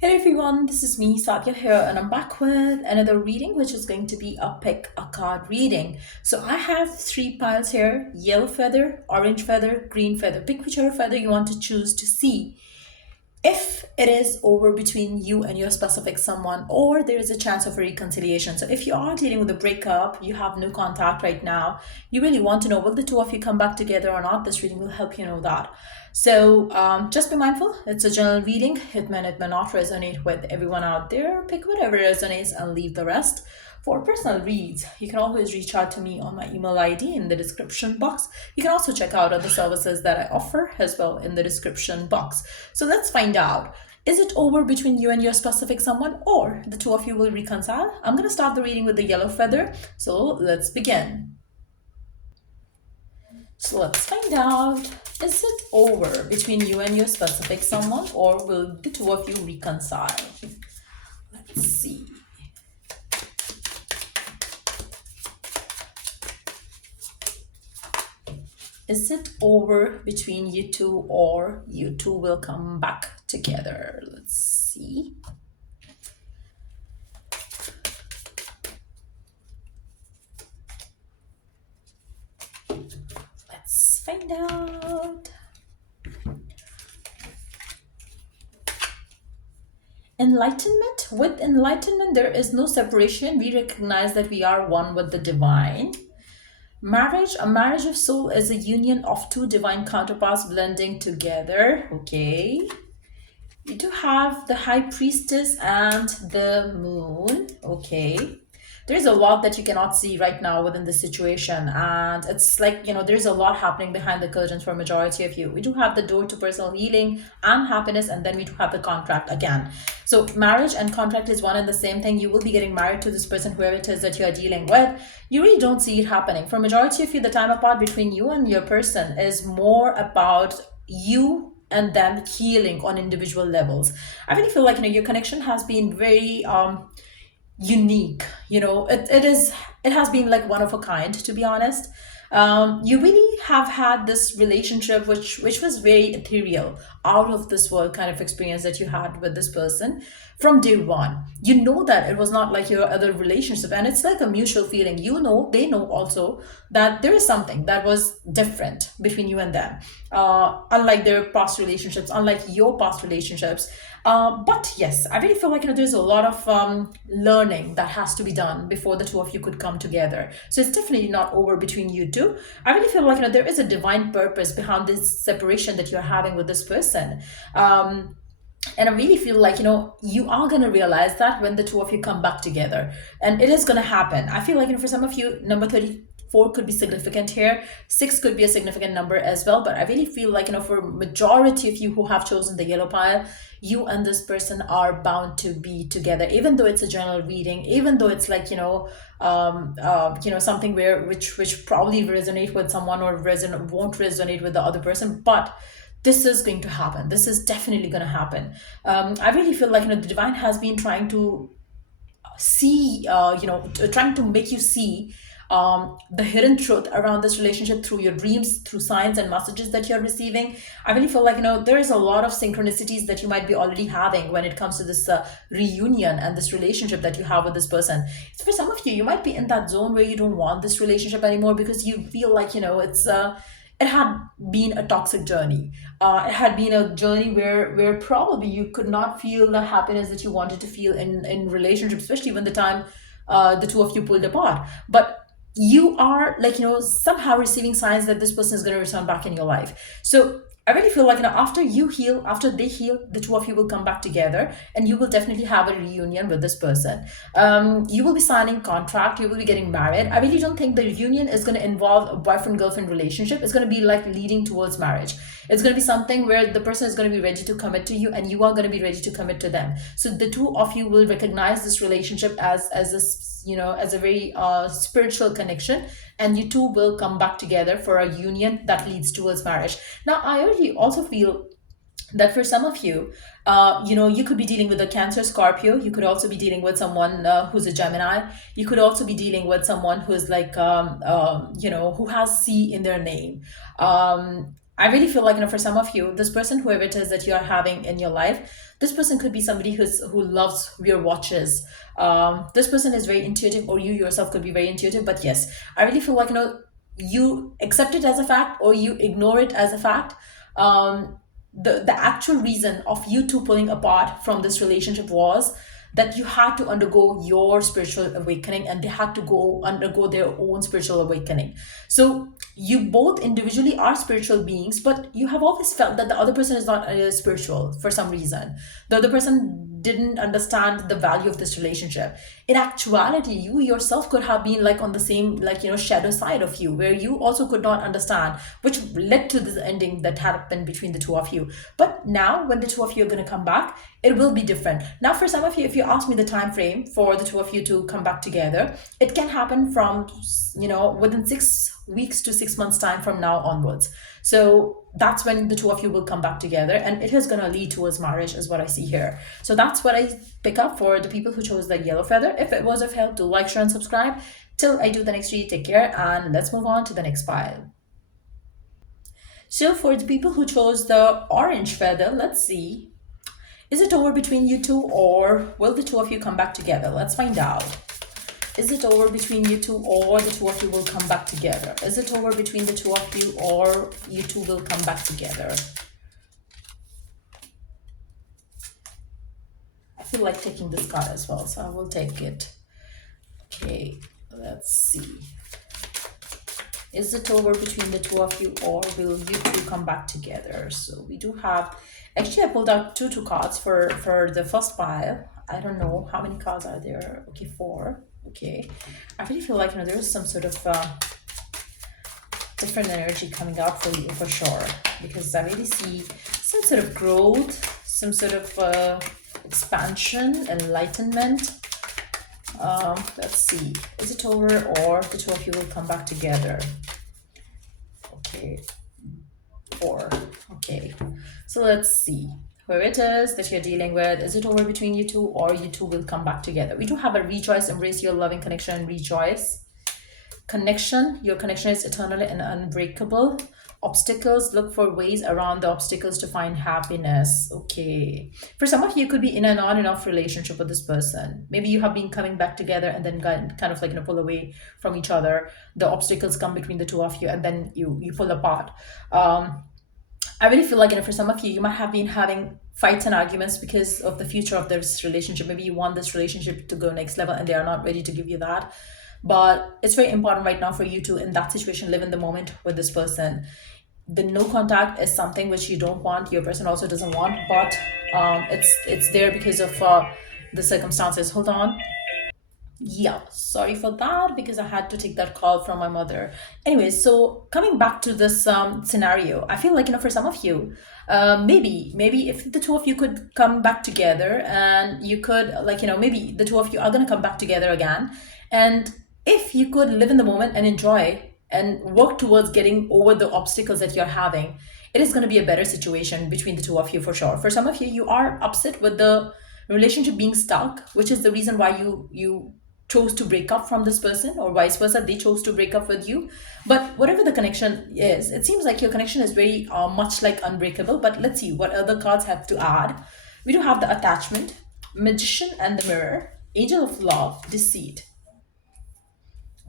Hey everyone, this is me, Sadia here, and I'm back with another reading, which is going to be a pick a card reading. So I have three piles here: yellow feather, orange feather, green feather. Pick whichever feather you want to choose to see if it is over between you and your specific someone, or there is a chance of a reconciliation. So if you are dealing with a breakup, you have no contact right now, you really want to know, will the two of you come back together or not? This reading will help you know that. So just be mindful, it's a general reading. It may not resonate with everyone out there. Pick whatever resonates and leave the rest. For personal reads, you can always reach out to me on my email ID in the description box. You can also check out other services that I offer as well in the description box. So let's find out. Is it over between you and your specific someone, or the two of you will reconcile? I'm going to start the reading with the yellow feather. So let's begin. So let's find out. Is it over between you and your specific someone, or will the two of you reconcile? Let's see. Is it over between you two, or you two will come back together? Let's see. Let's find out. Enlightenment. With enlightenment, there is no separation. We recognize that we are one with the divine. Marriage, a marriage of soul is a union of two divine counterparts blending together. Okay. You do have the high priestess and the moon. Okay. There's a lot that you cannot see right now within the situation, and it's like, there's a lot happening behind the curtains for a majority of you. We do have the door to personal healing and happiness, and then we do have the contract again. So marriage and contract is one and the same thing. You will be getting married to this person, whoever it is that you are dealing with. You really don't see it happening. For a majority of you, the time apart between you and your person is more about you and them healing on individual levels. I really feel like your connection has been very unique. It has been like one of a kind, to be honest. You really have had this relationship which was very ethereal, out of this world kind of experience that you had with this person from day one. You know that it was not like your other relationship, and it's like a mutual feeling. They know also that there is something that was different between you and them, unlike their past relationships, unlike your past relationships. But yes, I really feel like there's a lot of learning that has to be done before the two of you could come together. So it's definitely not over between you two. I really feel like there is a divine purpose behind this separation that you're having with this person. And I really feel like you are going to realize that when the two of you come back together, and it is going to happen. I feel like for some of you, number 34 could be significant here. 6 could be a significant number as well, but I really feel like for majority of you who have chosen the yellow pile, you and this person are bound to be together, even though it's a general reading, even though it's like something which probably resonate with someone or won't resonate with the other person, but this is going to happen. This is definitely going to happen. I really feel like the divine has been trying to see, trying to make you see the hidden truth around this relationship through your dreams, through signs and messages that you're receiving. I really feel like there is a lot of synchronicities that you might be already having when it comes to this reunion and this relationship that you have with this person. For some of you, you might be in that zone where you don't want this relationship anymore because you feel like it had been a toxic journey. It had been a journey where probably you could not feel the happiness that you wanted to feel in relationships, especially when the time the two of you pulled apart. But you are like somehow receiving signs that this person is going to return back in your life. So I really feel like after you heal, after they heal, the two of you will come back together, and you will definitely have a reunion with this person. You will be signing contract, you will be getting married. I really don't think the reunion is going to involve a boyfriend girlfriend relationship. It's going to be like leading towards marriage. It's going to be something where the person is going to be ready to commit to you, and you are going to be ready to commit to them. So the two of you will recognize this relationship as a very spiritual connection, and you two will come back together for a union that leads towards marriage. Now, I already also feel that for some of you, you could be dealing with a Cancer, Scorpio. You could also be dealing with someone who's a Gemini. You could also be dealing with someone who's like, who has C in their name. I really feel like, for some of you, this person, whoever it is that you're having in your life, This person could be somebody who loves wear watches. This person is very intuitive, or you yourself could be very intuitive. But yes, I really feel like, you accept it as a fact or you ignore it as a fact. um, the actual reason of you two pulling apart from this relationship was that you had to undergo your spiritual awakening, and they had to go undergo their own spiritual awakening. So you both individually are spiritual beings, but you have always felt that the other person is not spiritual for some reason. The other person didn't understand the value of this relationship. In actuality, you yourself could have been like on the same, like, shadow side of you, where you also could not understand, which led to this ending that happened between the two of you. But now when the two of you are going to come back, it will be different. Now for some of you, if you ask me the time frame for the two of you to come back together, it can happen from, within 6 weeks to 6 months time from now onwards. So that's when the two of you will come back together, and it is going to lead towards marriage, is what I see here. So that's what I pick up for the people who chose the yellow feather. If it was of help, do like, share, and subscribe. Till I do the next read, take care, and let's move on to the next pile. So for the people who chose the orange feather, let's see. Is it over between you two, or will the two of you come back together? Let's find out. Is it over between you two, or the two of you will come back together? Is it over between the two of you, or you two will come back together? I feel like taking this card as well, so I will take it. Okay, let's see. Is it over between the two of you, or will you two come back together? So we do have, actually I pulled out two cards for the first pile. I don't know how many cards are there. Okay, 4. Okay, I really feel like, there is some sort of different energy coming out for you, for sure, because I really see some sort of growth, some sort of expansion, enlightenment. Let's see, is it over, or the two of you will come back together? Okay, 4. Okay, so let's see where it is that you're dealing with. Is it over between you two, or you two will come back together? We do have a rejoice, embrace your loving connection, and rejoice. Connection, your connection is eternal and unbreakable. Obstacles, look for ways around the obstacles to find happiness. Okay, for some of you, it could be in an on and off relationship with this person. Maybe you have been coming back together and then kind of like, pull away from each other. The obstacles come between the two of you, and then you pull apart. I really feel like, for some of you, you might have been having fights and arguments because of the future of this relationship. Maybe you want this relationship to go next level, and they are not ready to give you that. But it's very important right now for you to, in that situation, live in the moment with this person. The no contact is something which you don't want, your person also doesn't want, but it's there because of the circumstances. Hold on. Yeah, sorry for that, because I had to take that call from my mother. Anyways, so coming back to this scenario, I feel like, for some of you, maybe if the two of you could come back together, and you could, like, maybe the two of you are going to come back together again, and if you could live in the moment and enjoy and work towards getting over the obstacles that you're having, it is going to be a better situation between the two of you, for sure. For some of you, you are upset with the relationship being stuck, which is the reason why you chose to break up from this person, or vice versa, they chose to break up with you. But whatever the connection is, it seems like your connection is very much like unbreakable. But let's see what other cards have to add. We do have the attachment, magician, and the mirror, angel of love, deceit.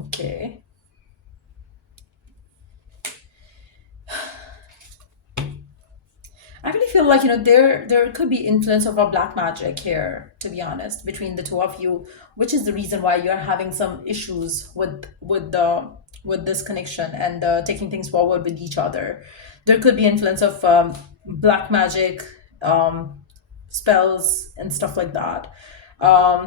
Okay, I really feel like, there could be influence of a black magic here, to be honest, between the two of you, which is the reason why you're having some issues with this connection, and taking things forward with each other. There could be influence of black magic, spells, and stuff like that.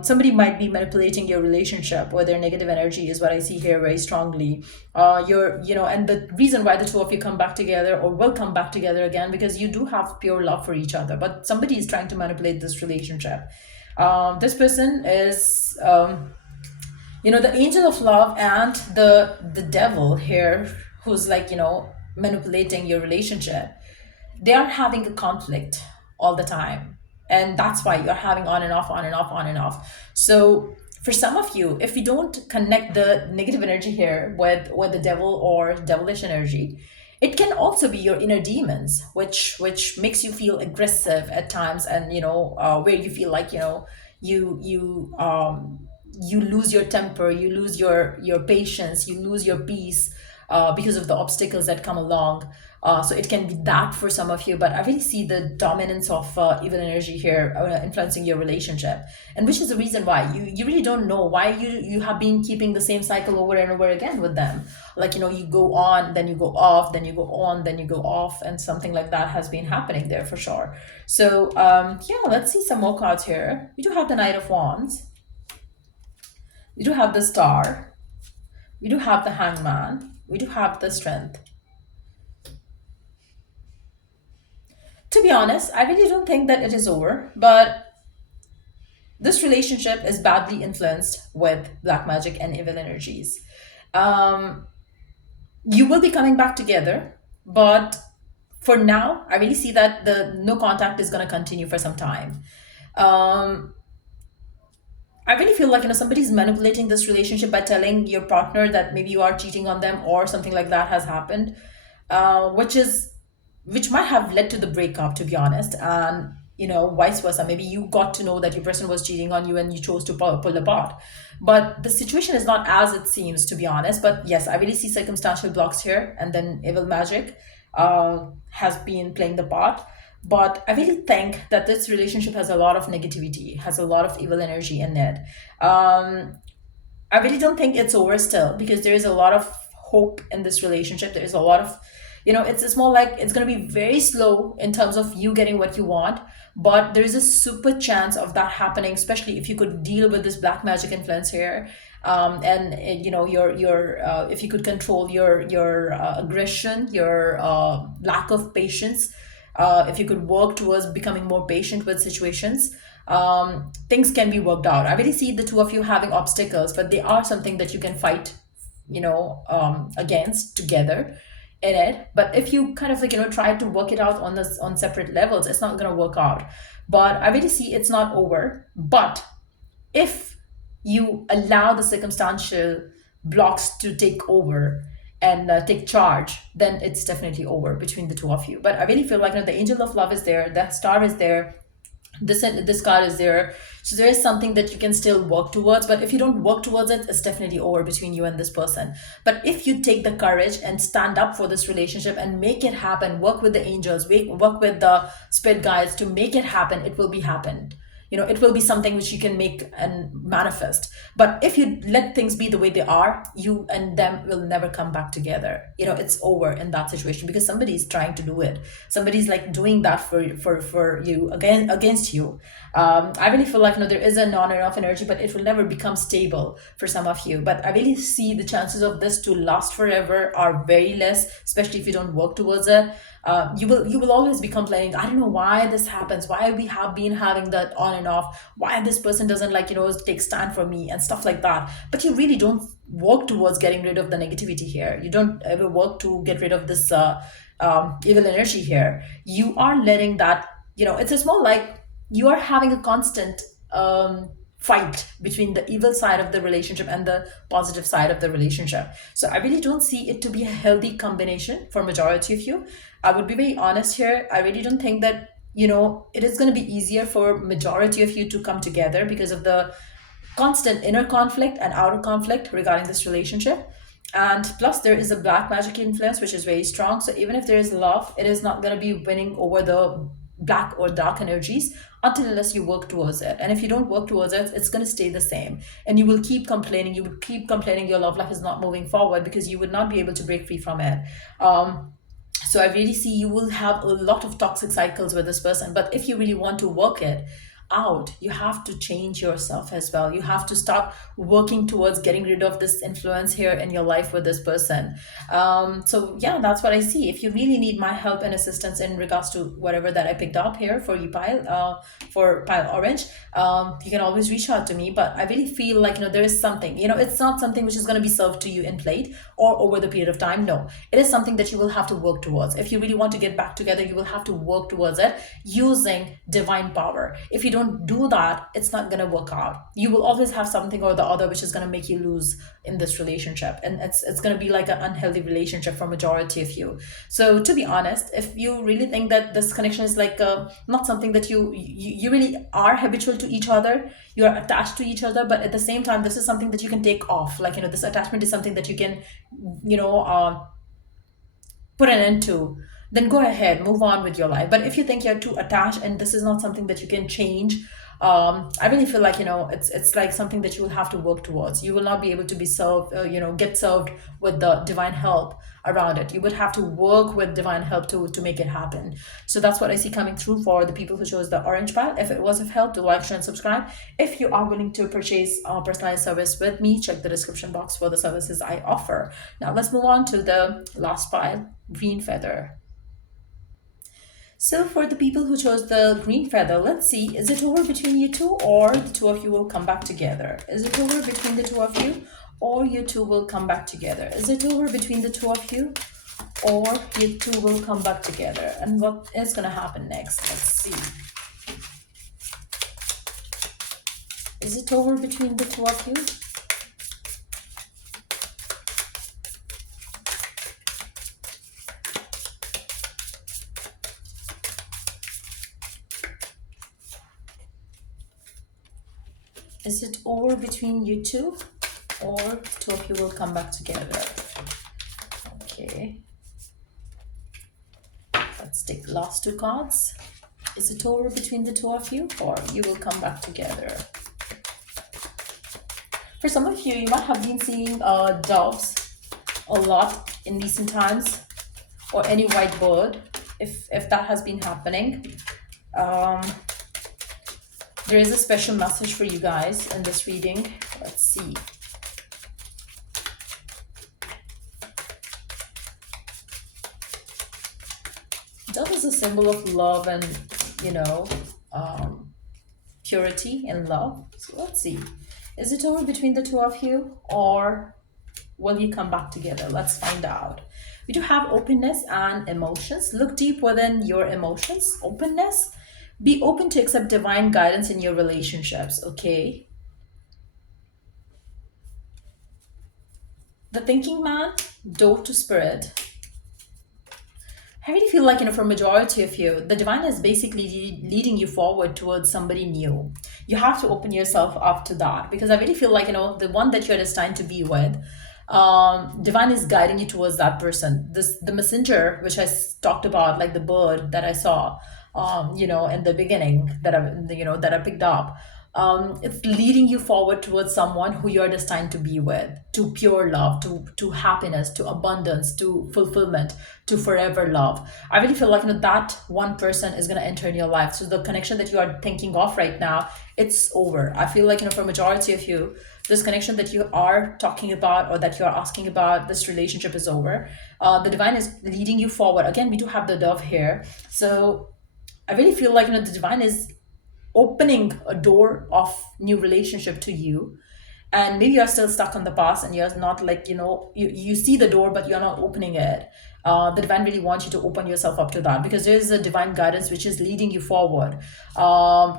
Somebody might be manipulating your relationship with their negative energy, is what I see here very strongly. And the reason why the two of you come back together, or will come back together again, because you do have pure love for each other, but somebody is trying to manipulate this relationship. This person is, the angel of love and the devil here, who's like, manipulating your relationship. They are having a conflict all the time, and that's why you're having on and off, on and off, on and off. So for some of you, if you don't connect the negative energy here with the devil or devilish energy, It can also be your inner demons, which makes you feel aggressive at times, and where you feel like you lose your temper, you lose your patience, you lose your peace, because of the obstacles that come along. So it can be that for some of you, but I really see the dominance of evil energy here influencing your relationship, and which is the reason why you really don't know why you have been keeping the same cycle over and over again with them. Like, you go on, then you go off, then you go on, then you go off, and something like that has been happening there for sure. So yeah, let's see some more cards here. We do have the Knight of Wands, we do have the Star, we do have the Hangman, we do have the Strength. To be honest, I really don't think that it is over, but this relationship is badly influenced with black magic and evil energies. Um, you will be coming back together, but for now, I really see that the no contact is going to continue for some time. Um, I really feel like somebody's manipulating this relationship by telling your partner that maybe you are cheating on them or something like that has happened, which might have led to the breakup, to be honest, and vice versa. Maybe you got to know that your person was cheating on you and you chose to pull apart. But the situation is not as it seems, to be honest. But yes, I really see circumstantial blocks here, and then evil magic has been playing the part. But I really think that this relationship has a lot of negativity, has a lot of evil energy in it. I really don't think it's over still, because there is a lot of hope in this relationship. There is a lot of, it's more like it's going to be very slow in terms of you getting what you want, but there is a super chance of that happening, especially if you could deal with this black magic influence here. And your if you could control your aggression, your lack of patience, if you could work towards becoming more patient with situations, things can be worked out. I really see the two of you having obstacles, but they are something that you can fight, against together in it. But if you kind of like try to work it out on separate levels, it's not going to work out. But I really see it's not over. But if you allow the circumstantial blocks to take over and take charge, then it's definitely over between the two of you. But I really feel like the angel of love is there, the star is there, this card is there, so there is something that you can still work towards. But if you don't work towards it, it's definitely over between you and this person. But if you take the courage and stand up for this relationship and make it happen, work with the angels, work with the spirit guides to make it happen, it will be happened. It will be something which you can make and manifest. But if you let things be the way they are, you and them will never come back together. It's over in that situation, because somebody's trying to do it. Somebody's like doing that for you, against you. I really feel like there is a non enough energy, but it will never become stable for some of you. But I really see the chances of this to last forever are very less, especially if you don't work towards it. You will always be complaining, I don't know why this happens, why we have been having that on and off, why this person doesn't take stand for me and stuff like that. But you really don't work towards getting rid of the negativity here. You don't ever work to get rid of this evil energy here. You are letting that, it's just more like you are having a constant fight between the evil side of the relationship and the positive side of the relationship. So I really don't see it to be a healthy combination for majority of you. I would be very honest here. I really don't think that it is going to be easier for majority of you to come together, because of the constant inner conflict and outer conflict regarding this relationship. And plus there is a black magic influence which is very strong. So even if there is love, it is not going to be winning over the black or dark energies until unless you work towards it. And if you don't work towards it, it's going to stay the same, and you will keep complaining. You will keep complaining your love life is not moving forward, because you would not be able to break free from it. So I really see you will have a lot of toxic cycles with this person. But if you really want to work it out, you have to change yourself as well. You have to start working towards getting rid of this influence here in your life with this person. So yeah, that's what I see. If you really need my help and assistance in regards to whatever that I picked up here for you, pile for pile orange, you can always reach out to me. But I really feel like there is something, it's not something which is going to be served to you in plate or over the period of time. No, it is something that you will have to work towards. If you really want to get back together, you will have to work towards it using divine power. If you don't don't do that, it's not gonna work out. You will always have something or the other which is gonna make you lose in this relationship, and it's gonna be like an unhealthy relationship for majority of you. So to be honest, if you really think that this connection is like not something that you really are habitual to each other, you are attached to each other, but at the same time, this is something that you can take off. Like, this attachment is something that you can, you know, put an end to, then go ahead, move on with your life. But if you think you're too attached and this is not something that you can change, I really feel like, it's like something that you will have to work towards. You will not be able to be served, get served with the divine help around it. You would have to work with divine help to make it happen. So that's what I see coming through for the people who chose the orange pile. If it was of help, do like, share, and subscribe. If you are willing to purchase a personalized service with me, check the description box for the services I offer. Now let's move on to the last pile, green feather. So for the people who chose the green feather, let's see, is it over between you two, or the two of you will come back together? Is it over between the two of you, or you two will come back together? Is it over between the two of you, or you two will come back together? And what is going to happen next? Let's see. Is it over between the two of you? Is it over between you two, or the two of you will come back together? Okay. Let's take the last two cards. Is it over between the two of you, or you will come back together? For some of you, you might have been seeing doves a lot in recent times, or any white bird, if that has been happening. There is a special message for you guys in this reading. Let's see. Dove is a symbol of love and, purity and love. So let's see. Is it over between the two of you, or will you come back together? Let's find out. We do have openness and emotions. Look deep within your emotions. Openness. Be open to accept divine guidance in your relationships, okay? The thinking man, door to spirit. I really feel like, for majority of you, the divine is basically leading you forward towards somebody new. You have to open yourself up to that, because I really feel like, the one that you're destined to be with, divine is guiding you towards that person. The messenger, which talked about, like the bird that I saw, in the beginning, that I picked up. It's leading you forward towards someone who you're destined to be with, to pure love, to happiness, to abundance, to fulfillment, to forever love. I really feel like, that one person is going to enter in your life. So the connection that you are thinking of right now, it's over. I feel like, for majority of you, this connection that you are talking about, or that you're asking about, this relationship is over. The divine is leading you forward. Again, we do have the dove here. So I really feel like, the divine is opening a door of new relationship to you. And maybe you're still stuck on the past, and you're not like, you see the door, but you're not opening it. The divine really wants you to open yourself up to that, because there is a divine guidance which is leading you forward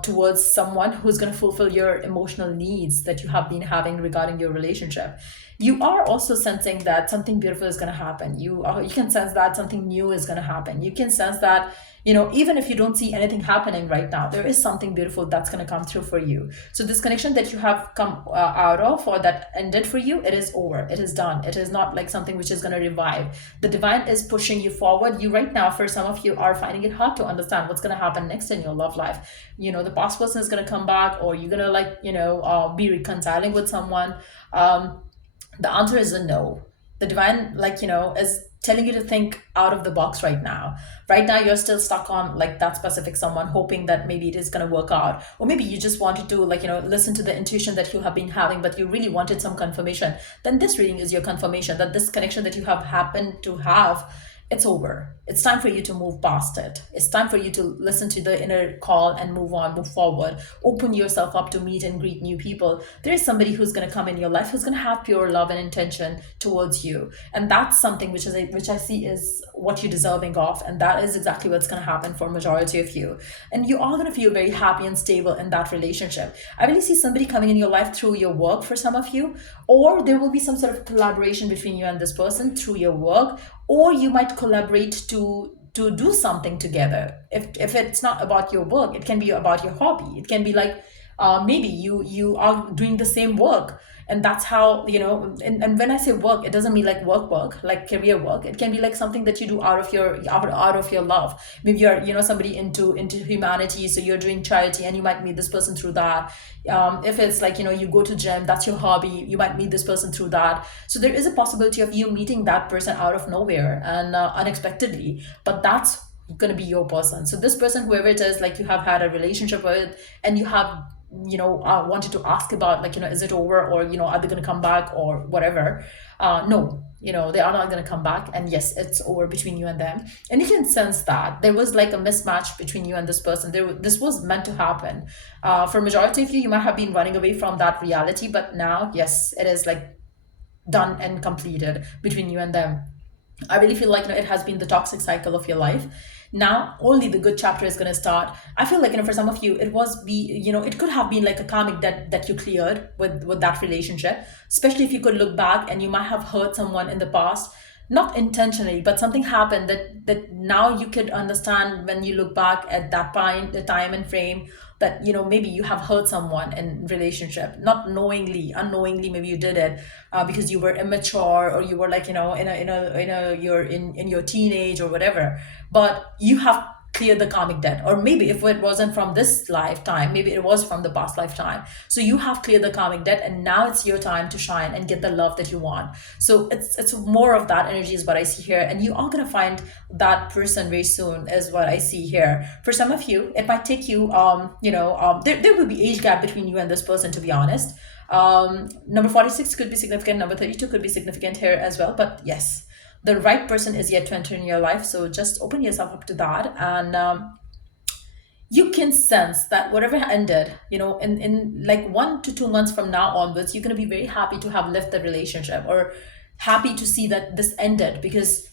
towards someone who's going to fulfill your emotional needs that you have been having regarding your relationship. You are also sensing that something beautiful is going to happen. You can sense that something new is going to happen. You can sense that, even if you don't see anything happening right now, there is something beautiful that's going to come through for you. So this connection that you have come out of, or that ended for you, it is over. It is done. It is not like something which is going to revive. The divine is pushing you forward. You right now, for some of you, are finding it hard to understand what's going to happen next in your love life. The past person is going to come back, or you're going to be reconciling with someone. The answer is a no. The divine, is telling you to think out of the box right now. Right now, you're still stuck on like that specific someone, hoping that maybe it is going to work out. Or maybe you just wanted to listen to the intuition that you have been having, but you really wanted some confirmation. Then this reading is your confirmation that this connection that you have happened to have it's over. It's time for you to move past it. It's time for you to listen to the inner call and move on, move forward. Open yourself up to meet and greet new people. There is somebody who's going to come in your life who's going to have pure love and intention towards you, and that's something which I see is what you're deserving of, and that is exactly what's going to happen for majority of you. And you are going to feel very happy and stable in that relationship. I really see somebody coming in your life through your work for some of you, or there will be some sort of collaboration between you and this person through your work, or you might collaborate to do something together. If it's not about your work, it can be about your hobby. It can be like maybe you are doing the same work, and that's how, and when I say work, it doesn't mean like work like career work. It can be like something that you do out of your love. Maybe you're, somebody into humanity, so you're doing charity and you might meet this person through that. If it's like, you go to gym, that's your hobby, you might meet this person through that. So there is a possibility of you meeting that person out of nowhere and unexpectedly, but that's going to be your person. So this person, whoever it is, like you have had a relationship with, and you have, wanted to ask about, like, is it over, or, are they going to come back or whatever. No, they are not going to come back, and yes, it's over between you and them. And you can sense that there was like a mismatch between you and this person. This was meant to happen. For majority of you, you might have been running away from that reality, but now, yes, it is like done and completed between you and them. I really feel like, it has been the toxic cycle of your life. Now only the good chapter is going to start. I feel like, for some of you, it could have been like a karmic debt that you cleared with that relationship. Especially if you could look back and you might have hurt someone in the past, not intentionally, but something happened that now you could understand when you look back at that point, the time and frame, that, maybe you have hurt someone in relationship, not knowingly, unknowingly, maybe you did it because you were immature, or you were like, you're in your teenage or whatever, but you have cleared the karmic debt. Or maybe if it wasn't from this lifetime, maybe it was from the past lifetime. So you have cleared the karmic debt, and now it's your time to shine and get the love that you want. So it's more of that energy is what I see here, and you are going to find that person very soon is what I see here. For some of you, it might take you there will be age gap between you and this person, to be honest. Number 46 could be significant, number 32 could be significant here as well, but yes, the right person is yet to enter in your life. So just open yourself up to that, and you can sense that whatever ended, in like 1 to 2 months from now onwards, you're going to be very happy to have left the relationship, or happy to see that this ended, because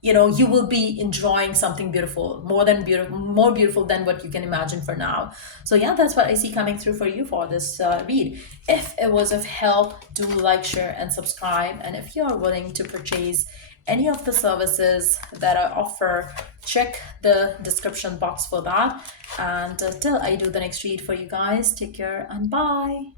you will be enjoying something beautiful, more beautiful than what you can imagine for now. So yeah, that's what I see coming through for you for this read. If it was of help, do like, share, and subscribe. And if you are willing to purchase any of the services that I offer, check the description box for that. And till I do the next read for you guys, take care and bye.